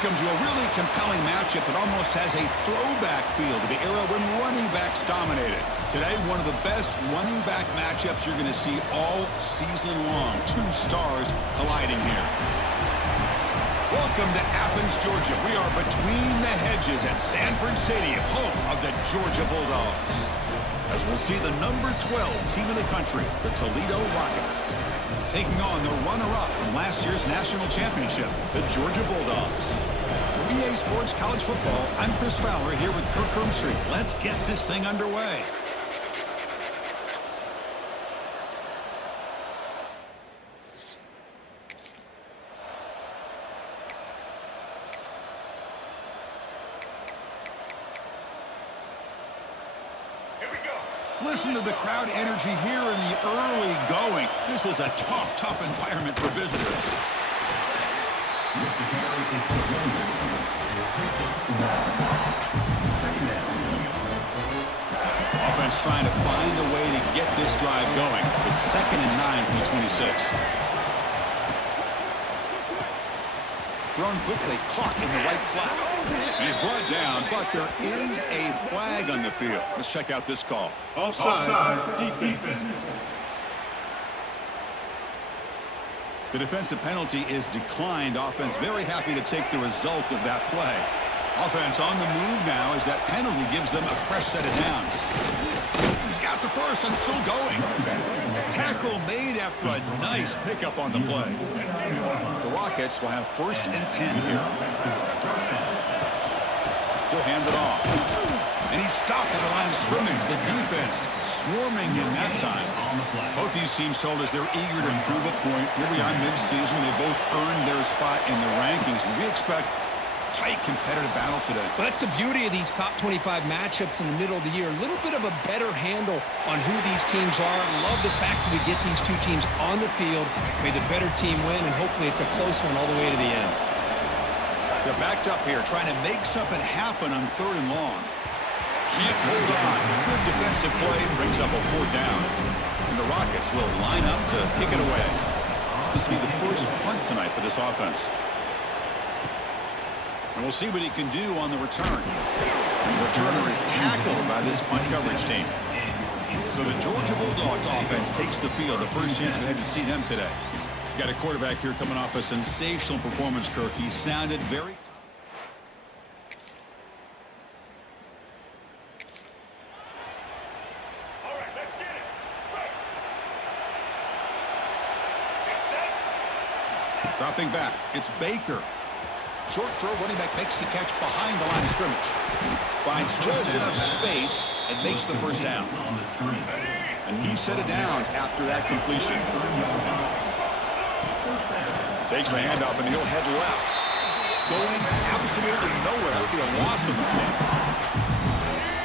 Welcome to a really compelling matchup that almost has a throwback feel to the era when running backs dominated. Today, one of the best running back matchups you're going to see all season long. Two stars colliding here. Welcome to Athens, Georgia. We are between the hedges at Sanford Stadium, home of the Georgia Bulldogs. As we'll see the number 12 team in the country, the Toledo Rockets, taking on the runner-up from last year's national championship, the Georgia Bulldogs. For EA Sports College Football, I'm Chris Fowler here with Kirk Hermstreet. Let's get this thing underway. Listen to the crowd energy here in the early going. This is a tough environment for visitors. Offense trying to find a way to get this drive going. It's 2nd and 9 from the 26. Thrown quickly, caught in the right flat. He's brought down, but there is a flag on the field. Let's check out this call. Offside, defense. The defensive penalty is declined. Offense very happy to take the result of that play. Offense on the move now as that penalty gives them a fresh set of downs. He's got the first and still going. Tackle made after a nice pickup on the play. The Rockets will have 1st and 10 here. He'll hand it off. And he's stopped at the line of scrimmage. The defense swarming in that time. Both these teams told us they're eager to improve a point. Here we are mid-season. They both earned their spot in the rankings. We expect tight competitive battle today. Well, that's the beauty of these top 25 matchups in the middle of the year. A little bit of a better handle on who these teams are. I love the fact that we get these two teams on the field. May the better team win, and hopefully it's a close one all the way to the end. They're backed up here, trying to make something happen on 3rd and long. Can't hold on. Good defensive play brings up a 4th down. And the Rockets will line up to kick it away. This will be the first punt tonight for this offense. And we'll see what he can do on the return. And the returner is tackled by this punt coverage team. So the Georgia Bulldogs offense takes the field. The first chance we had to see them today. Got a quarterback here coming off a sensational performance, Kirk. He sounded very... All right, let's get it. Right. Dropping back. It's Baker. Short throw, running back makes the catch behind the line of scrimmage. Finds just enough space and makes the first down. A new set of downs after that completion. Takes the handoff and he'll head left. Going absolutely nowhere. That would be a loss of the play.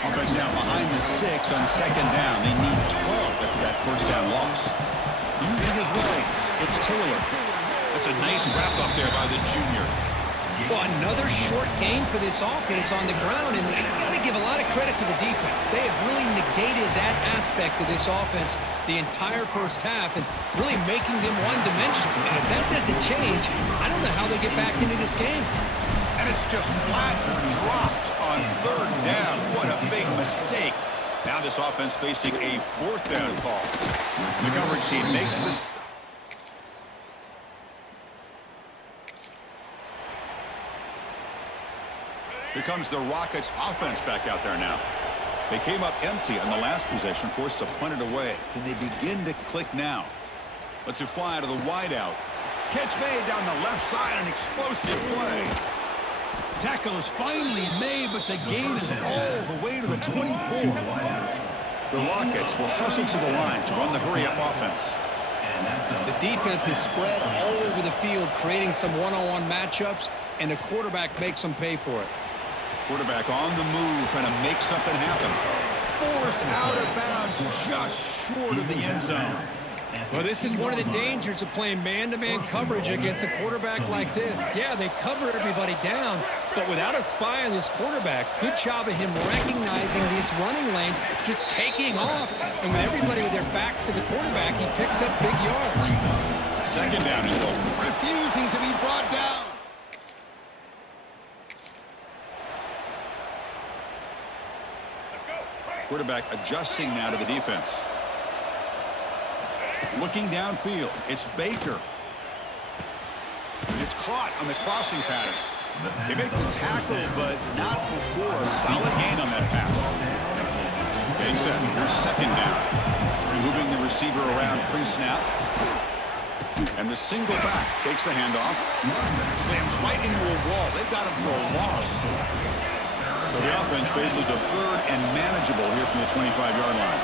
Offense now behind the 6 on 2nd down. They need 12 after that first down loss. Using his legs, it's Taylor. That's a nice wrap up there by the junior. Well, another short game for this offense on the ground, and you've got to give a lot of credit to the defense. They have really negated that aspect of this offense the entire first half and really making them one-dimensional. And if that doesn't change, I don't know how they get back into this game. And it's just flat dropped on 3rd down. What a big mistake. Now this offense facing a 4th down call. The coverage team makes this. Here comes the Rockets offense back out there now. They came up empty on the last possession, forced to punt it away. Can they begin to click now? Let's it fly to the wideout. Catch made down the left side, an explosive play. Tackle is finally made, but the gain is all the way to the 24. The Rockets will hustle to the line to run the hurry-up offense. The defense is spread all over the field, creating some one-on-one matchups, and the quarterback makes them pay for it. Quarterback on the move, trying to make something happen. Forced out of bounds, just short of the end zone. Well, this is one of the dangers of playing man-to-man coverage against a quarterback like this. Yeah, they cover everybody down, but without a spy on this quarterback, good job of him recognizing this running lane, just taking off, and with everybody with their backs to the quarterback, he picks up big yards. 2nd down and goal. Refusing to be brought down. Quarterback adjusting now to the defense. Looking downfield, it's Baker. It's caught on the crossing pattern. They make the tackle, but not before a solid gain on that pass. Getting set. Here's second down. Moving the receiver around pre-snap. And the single back takes the handoff. Slams right into a wall. They've got him for a loss. So the offense faces a third and manageable here from the 25-yard line.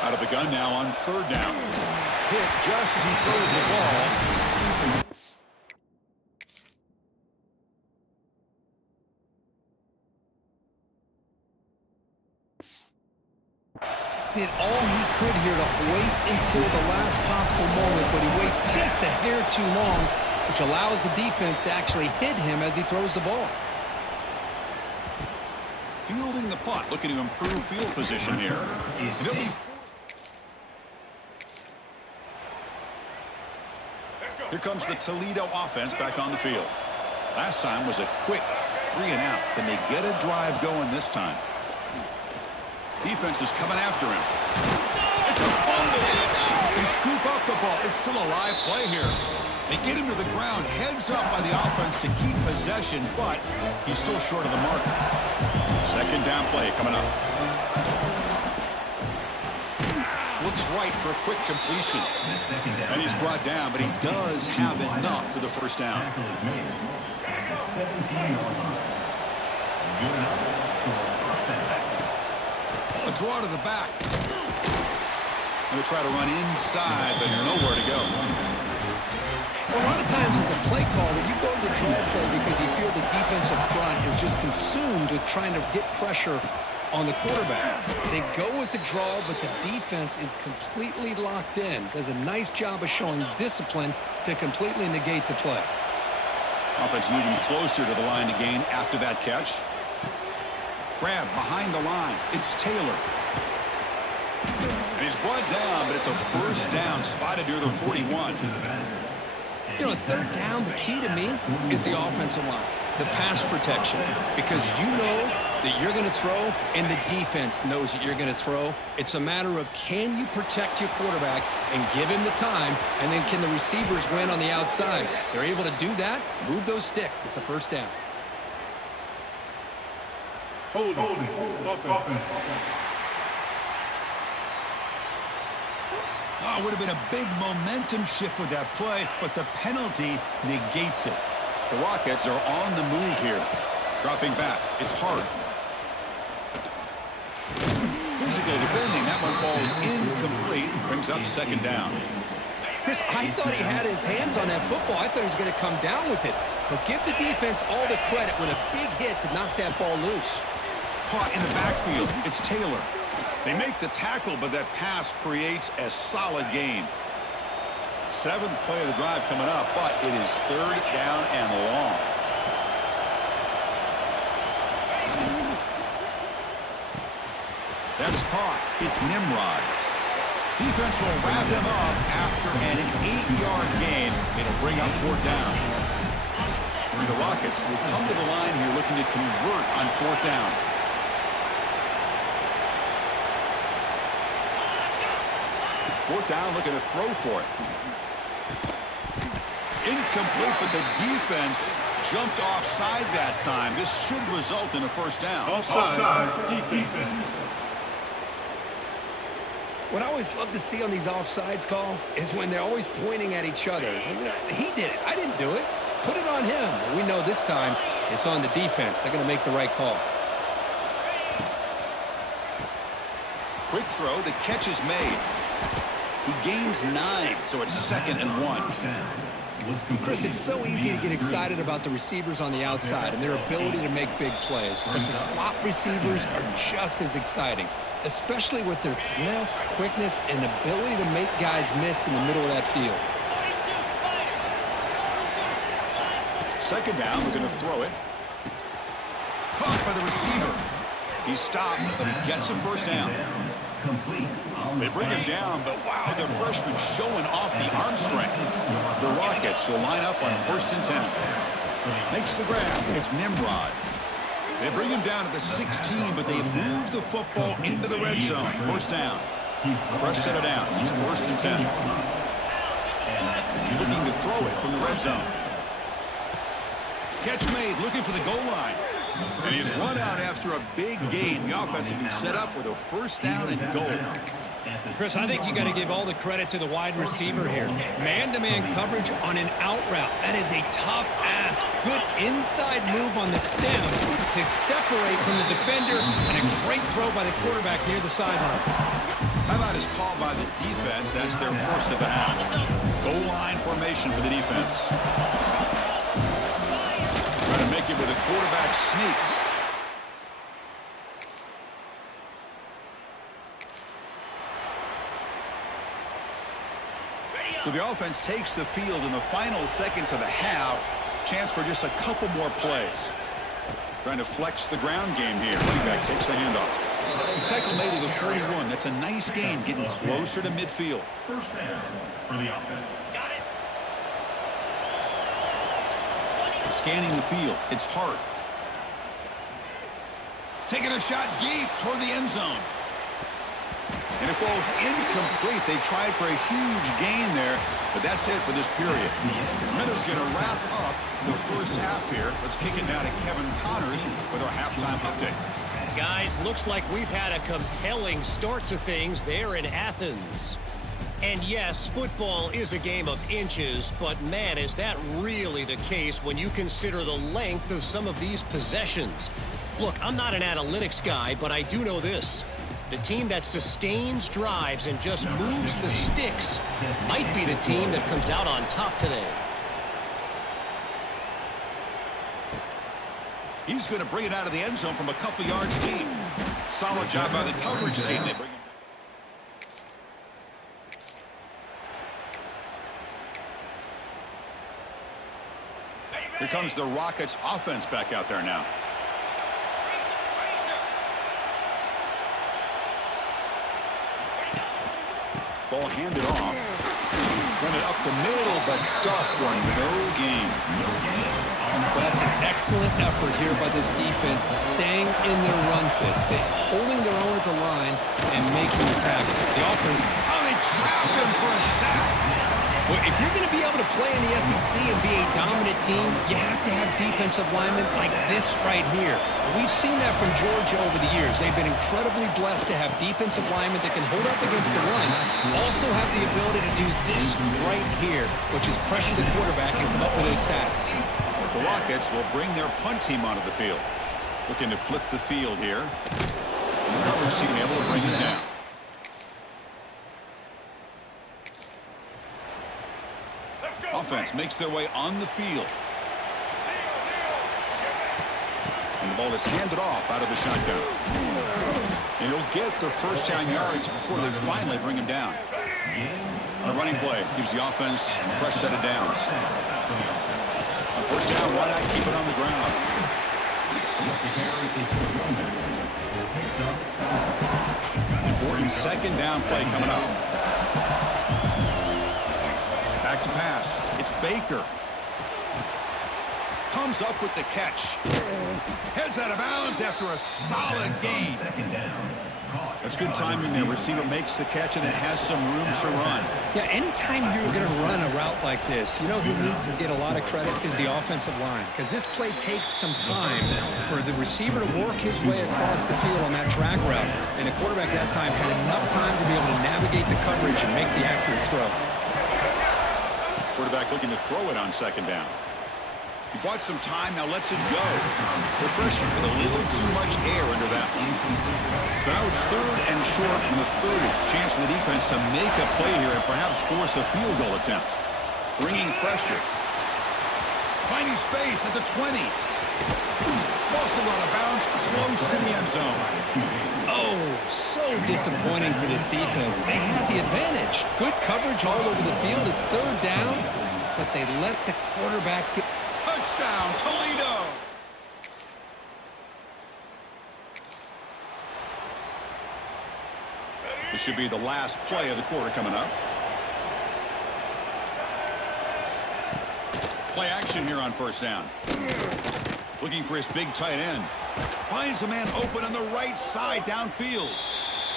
Out of the gun now on third down. Hit just as he throws the ball. Did all he could here to wait until the last possible moment, but he waits just a hair too long, which allows the defense to actually hit him as he throws the ball. Fielding the punt, looking to improve field position here. And he'll be... Here comes the Toledo offense back on the field. Last time was a quick 3-and-out. Can they get a drive going this time? Defense is coming after him. It's a fumble. They scoop up the ball. It's still a live play here. They get him to the ground. Heads up by the offense to keep possession, but he's still short of the mark. Second down play coming up. Looks right for a quick completion. And he's brought down, but he does have enough for the first down. A draw to the back. And they try to run inside, but nowhere to go. Well, a lot of times as a play caller, you go to the draw play because you feel the defensive front is just consumed with trying to get pressure on the quarterback. They go with the draw, but the defense is completely locked in. Does a nice job of showing discipline to completely negate the play. Offense moving closer to the line to gain after that catch. Grab behind the line. It's Taylor. And he's brought down, but it's a first down spotted near the 41. You know, third down, the key to me is the offensive line, the pass protection, because you know that you're going to throw and the defense knows that you're going to throw. It's a matter of can you protect your quarterback and give him the time, and then can the receivers win on the outside? They're able to do that, move those sticks. It's a first down. Holding. Offense. Oh, it would have been a big momentum shift with that play, but the penalty negates it. The Rockets are on the move here. Dropping back. It's hard. Physical defending. That one falls incomplete. Brings up second down. Chris, I thought he had his hands on that football. I thought he was going to come down with it. But give the defense all the credit with a big hit to knock that ball loose. Caught in the backfield. It's Taylor. They make the tackle, but that pass creates a solid gain. Seventh play of the drive coming up, but it is third down and long. That's caught. It's Nimrod. Defense will wrap him up after an 8-yard gain. It'll bring up fourth down. And the Rockets will come to the line here looking to convert on fourth down. Fourth down, looking to throw for it. Incomplete, but the defense jumped offside that time. This should result in a first down. Offside. Defense. What I always love to see on these offsides call is when they're always pointing at each other. He did it. I didn't do it. Put it on him. We know this time it's on the defense. They're going to make the right call. Quick throw. The catch is made. He gains 9, so it's 2nd and 1. Chris, it's so easy to get excited about the receivers on the outside and their ability to make big plays, but the slot receivers are just as exciting, especially with their finesse, quickness, and ability to make guys miss in the middle of that field. Second down, we're going to throw it. Caught by the receiver. He's stopped, but he gets a first down. They bring him down, but wow, the freshman showing off the arm strength. The Rockets will line up on 1st and 10. Makes the grab. It's Nimrod. They bring him down to the 16, but they move the football into the red zone. 1st down. Fresh set of downs. It's 1st and 10. Looking to throw it from the red zone. Catch made, looking for the goal line. And he's run out after a big gain. The offense will be set up with a 1st down and goal. Chris, I think you got to give all the credit to the wide receiver here. Man-to-man coverage on an out route. That is a tough ask. Good inside move on the stem to separate from the defender, and a great throw by the quarterback near the sideline. Timeout is called by the defense. That's their 1st of the half. Goal line formation for the defense. Trying to make it with a quarterback sneak. So the offense takes the field in the final seconds of the half. Chance for just a couple more plays. Trying to flex the ground game here. Running back takes the handoff. Tackle made at the 41. That's a nice gain, getting closer to midfield. 1st down for the offense. Scanning the field. It's Hart. Taking a shot deep toward the end zone. And it falls incomplete. They tried for a huge gain there, but that's it for this period. Minnows going to wrap up the 1st half here. Let's kick it down to Kevin Connors with our halftime update. Guys, looks like we've had a compelling start to things there in Athens. And yes, football is a game of inches, but man, is that really the case when you consider the length of some of these possessions. Look, I'm not an analytics guy, but I do know this. The team that sustains drives and just moves the sticks might be the team that comes out on top today. He's going to bring it out of the end zone from a couple yards deep. Solid job by the coverage team. They bring him. Here comes the Rockets offense back out there now. Ball handed off. Run it up the middle, but stuffed for no gain. Well, that's an excellent effort here by this defense, staying in their run fit, holding their own at the line and making the tackle. The offense, they trapped him for a sack. well, if you're going to be able to play in the SEC and be a dominant team, you have to have defensive linemen like this right here. We've seen that from Georgia over the years. They've been incredibly blessed to have defensive linemen that can hold up against the run, also have the ability to do this right here, which is pressure the quarterback and come up with those sacks. The Rockets will bring their punt team onto the field. Looking to flip the field here. And the coverage team able to bring it down. Offense makes their way on the field. And the ball is handed off out of the shotgun. And he'll get the 1st down yards before they finally bring him down. A running play gives the offense a fresh set of downs. On 1st down, why not keep it on the ground? Important 2nd down play coming up. Back to pass. It's Baker. Comes up with the catch. Heads out of bounds after a solid gain. That's good timing there. Receiver makes the catch and then has some room to run. Yeah, anytime you're going to run a route like this, you know who needs to get a lot of credit is the offensive line, because this play takes some time for the receiver to work his way across the field on that drag route, and the quarterback that time had enough time to be able to navigate the coverage and make the accurate throw. Quarterback looking to throw it on 2nd down. He bought some time, now lets it go. The freshman with a little too much air under that one. So now it's 3rd and short from the 30. Chance for the defense to make a play here and perhaps force a field goal attempt. Bringing pressure. Finding space at the 20. Ball still out of bounds, close to the end zone. Oh, so disappointing for this defense. They had the advantage. Good coverage all over the field. It's 3rd down, but they let the quarterback get... Touchdown, Toledo! This should be the last play of the quarter coming up. Play action here on first down. Looking for his big tight end. Finds a man open on the right side downfield.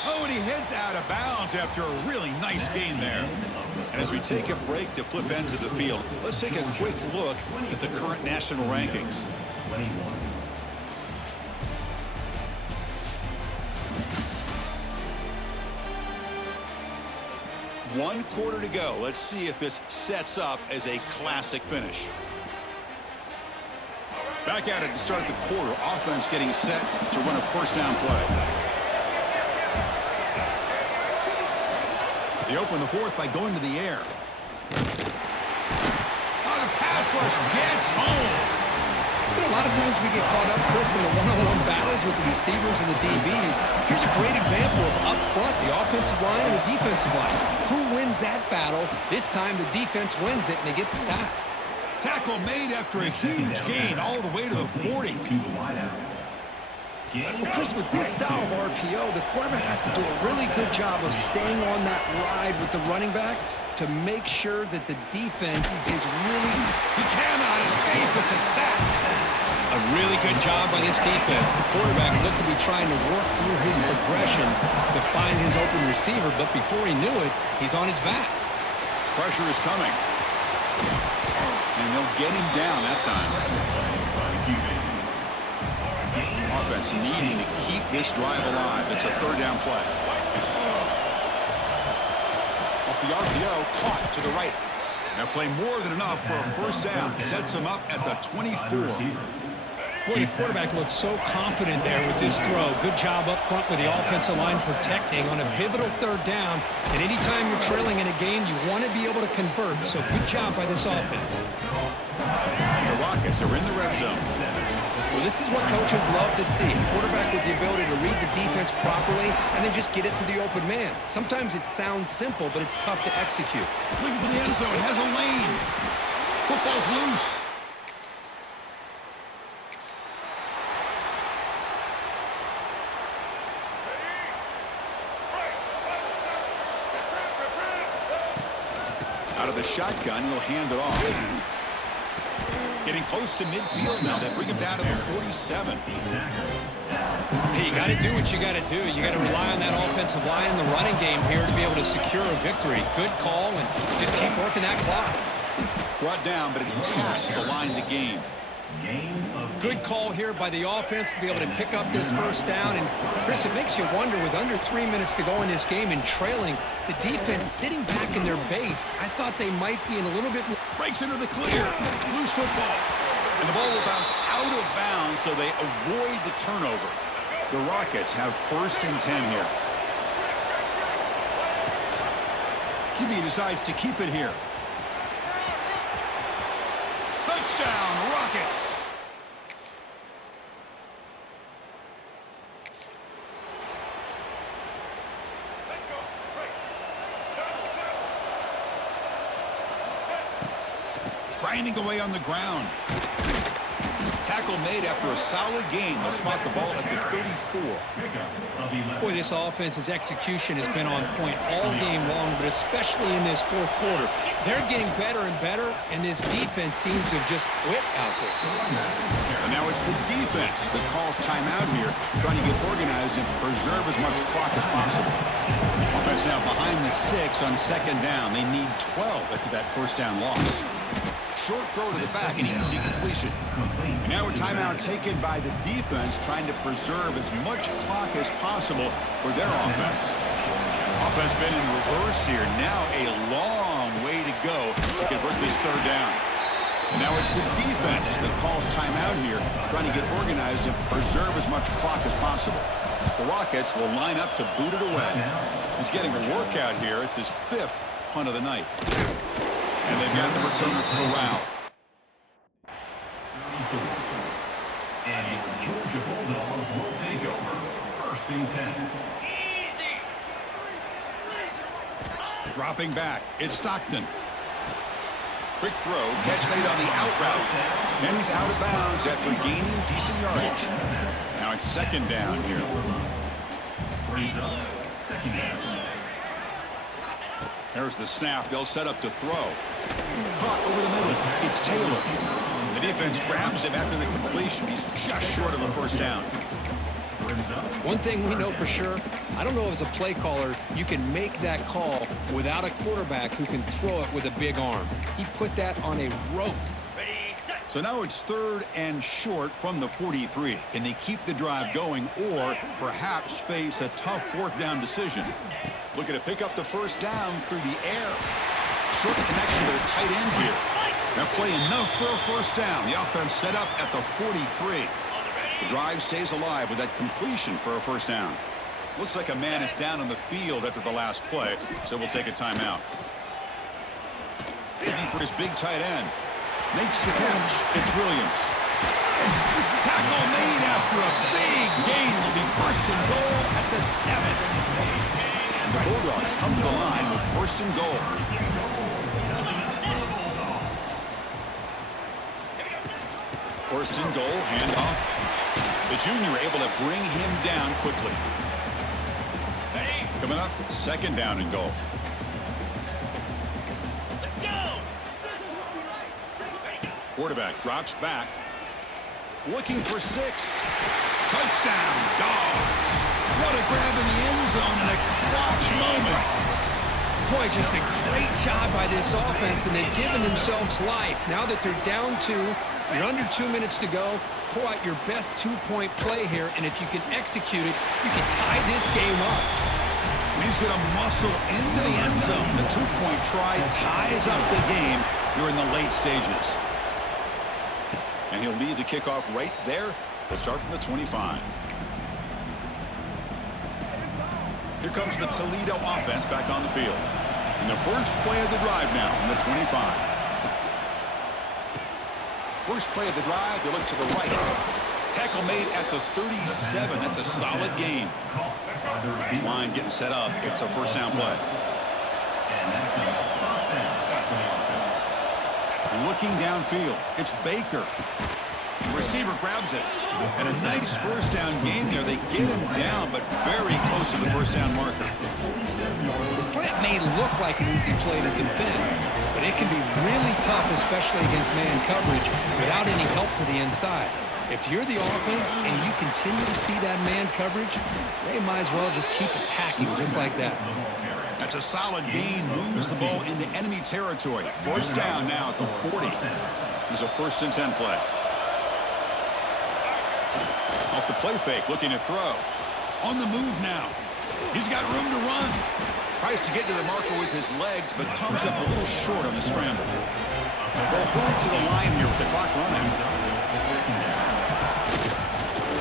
Oh, and he heads out of bounds after a really nice gain there. And as we take a break to flip ends of the field, let's take a quick look at the current national rankings. One quarter to go. Let's see if this sets up as a classic finish. Back at it to start the quarter. Offense getting set to run a first down play. They open the fourth by going to the air. Oh, the pass rush gets home. You know, a lot of times we get caught up, Chris, in the one-on-one battles with the receivers and the DBs. Here's a great example of up front, the offensive line and the defensive line. Who wins that battle? This time the defense wins it, and they get the sack. Tackle made after a huge gain all the way to the 40. Well, Chris, with this style of RPO, the quarterback has to do a really good job of staying on that ride with the running back to make sure that the defense is really... He cannot escape. It's a sack. A really good job by this defense. The quarterback looked to be trying to work through his progressions to find his open receiver, but before he knew it, he's on his back. Pressure is coming. And they'll get him down that time. Offense needing to keep this drive alive. It's a third down play. Off the RPO, caught to the right. Now play more than enough for a first down. Sets him up at the 24. Boy, the quarterback looks so confident there with this throw. Good job up front with the offensive line protecting on a pivotal third down. And anytime you're trailing in a game, you want to be able to convert. So good job by this offense. The Rockets are in the red zone. Well, this is what coaches love to see. A quarterback with the ability to read the defense properly and then just get it to the open man. Sometimes it sounds simple, but it's tough to execute. Looking for the end zone. Has a lane. Football's loose. Out of the shotgun, he'll hand it off. Getting close to midfield now. They bring him down to the 47. Hey, you got to do what you got to do. You got to rely on that offensive line in the running game here to be able to secure a victory. Good call, and just keep working that clock. Brought down, but it's past the line to gain. Good call here by the offense to be able to pick up this first down. And, Chris, it makes you wonder, with under 3 minutes to go in this game and trailing, the defense sitting back in their base, I thought they might be in a little bit more... Breaks into the clear. Loose football. And the ball will bounce out of bounds, so they avoid the turnover. The Rockets have first and 10 here. Gibby decides to keep it here. Touchdown, Rockets! Grinding away on the ground. Tackle made after a solid gain. They'll spot the ball at the 34. Boy, this offense's execution has been on point all game long, but especially in this fourth quarter. They're getting better and better, and this defense seems to have just quit out there. And now it's the defense that calls timeout here, trying to get organized and preserve as much clock as possible. Offense now behind the 6 on second down. They need 12 after that first down loss. Short throw to the back, an easy completion. And now a timeout taken by the defense, trying to preserve as much clock as possible for their offense. Offense been in reverse here. Now a long way to go to convert this third down. And now it's the defense that calls timeout here, trying to get organized and preserve as much clock as possible. The Rockets will line up to boot it away. He's getting a workout here. It's his 5th punt of the night. And they've got the returner corral. And the Georgia Bulldogs will take over first and 10. Dropping back, it's Stockton. Quick throw, catch made on the out route. And he's out of bounds after gaining decent yardage. Now it's second down here. Second down. There's the snap. They'll set up to throw. Caught over the middle. It's Taylor. The defense grabs him after the completion. He's just short of a first down. One thing we know for sure, I don't know as a play caller, you can make that call without a quarterback who can throw it with a big arm. He put that on a rope. So now it's 3rd and short from the 43. Can they keep the drive going or perhaps face a tough 4th down decision? Looking to pick up the first down through the air. Short connection to the tight end here. That play enough for a first down. The offense set up at the 43. The drive stays alive with that completion for a first down. Looks like a man is down on the field after the last play, so we'll take a timeout. Looking for his big tight end. Makes the catch. It's Williams. Tackle made after a big gain. Will be 1st and goal at the 7. And the Bulldogs come to the line with 1st and goal. First and goal, handoff. The junior able to bring him down quickly. Coming up, 2nd down and goal. Let's go. Quarterback drops back. Looking for 6. Touchdown, Dogs. What a grab in the end zone and a clutch moment. Boy, just a great job by this offense, and they've given themselves life. Now that they're down 2, you're under 2 minutes to go. Pull out your best 2-point play here, and if you can execute it, you can tie this game up. And he's going to muscle into the end zone. The 2-point try ties up the game here in the late stages. And he'll lead the kickoff right there. They'll start from the 25. Here comes the Toledo offense back on the field. And the first play of the drive now from the 25. First play of the drive, they look to the right. Tackle made at the 37. That's a solid gain. This line getting set up. It's a first down play. Looking downfield. It's Baker. The receiver grabs it. And a nice first down gain there. They get him down, but very close to the first down marker. The slant may look like an easy play to defend, but it can be really tough, especially against man coverage, without any help to the inside. If you're the offense and you continue to see that man coverage, they might as well just keep attacking just like that. That's a solid gain. Moves the ball into enemy territory. First down now at the 40. There's a 1st and 10 play. Off the play fake, looking to throw. On the move now. He's got room to run. Tries to get to the marker with his legs, but comes up a little short on the scramble. They'll hurry to the line here with the clock running.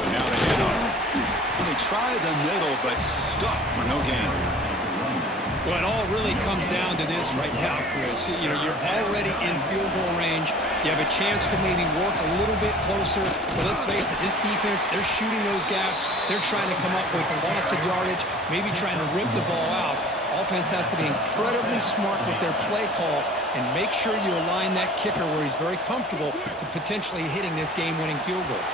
And now the handoff. And they try the middle, but stuck for no gain. Well, it all really comes down to this right now, Chris. You know, you're already in field goal range. You have a chance to maybe work a little bit closer. But let's face it, this defense, they're shooting those gaps. They're trying to come up with a loss of yardage, maybe trying to rip the ball out. Offense has to be incredibly smart with their play call and make sure you align that kicker where he's very comfortable to potentially hitting this game-winning field goal.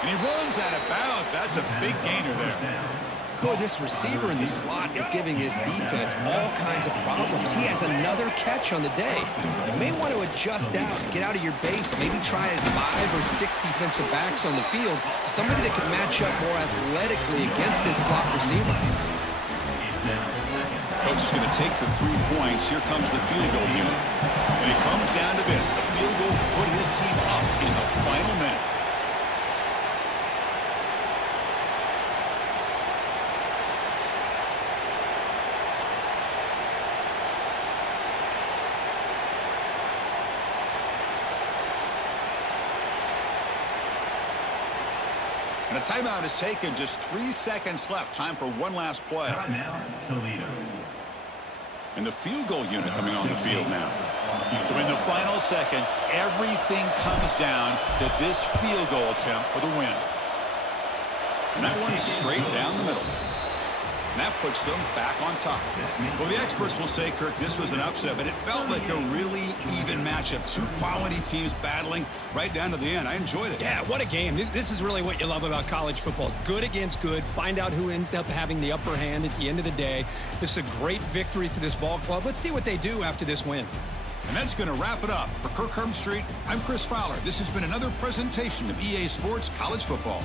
And he runs out of bounds. That's a big gainer there. Boy, this receiver in the slot is giving his defense all kinds of problems. He has another catch on the day. You may want to adjust out, get out of your base, maybe try 5 or 6 defensive backs on the field, somebody that can match up more athletically against this slot receiver. Coach is going to take the 3 points. Here comes the field goal unit. And it comes down to this. A field goal put his team up in the final minute. And a timeout is taken. Just 3 seconds left. Time for one last play. Timeout, Toledo. And the field goal unit coming on the field now. So in the final seconds, everything comes down to this field goal attempt for the win. And that one's straight down the middle. And that puts them back on top. Well, the experts will say, Kirk, this was an upset, but it felt like a really even matchup. Two quality teams battling right down to the end. I enjoyed it. Yeah, what a game. This is really what you love about college football. Good against good. Find out who ends up having the upper hand at the end of the day. This is a great victory for this ball club. Let's see what they do after this win. And that's going to wrap it up. For Kirk Street, I'm Chris Fowler. This has been another presentation of EA Sports College Football.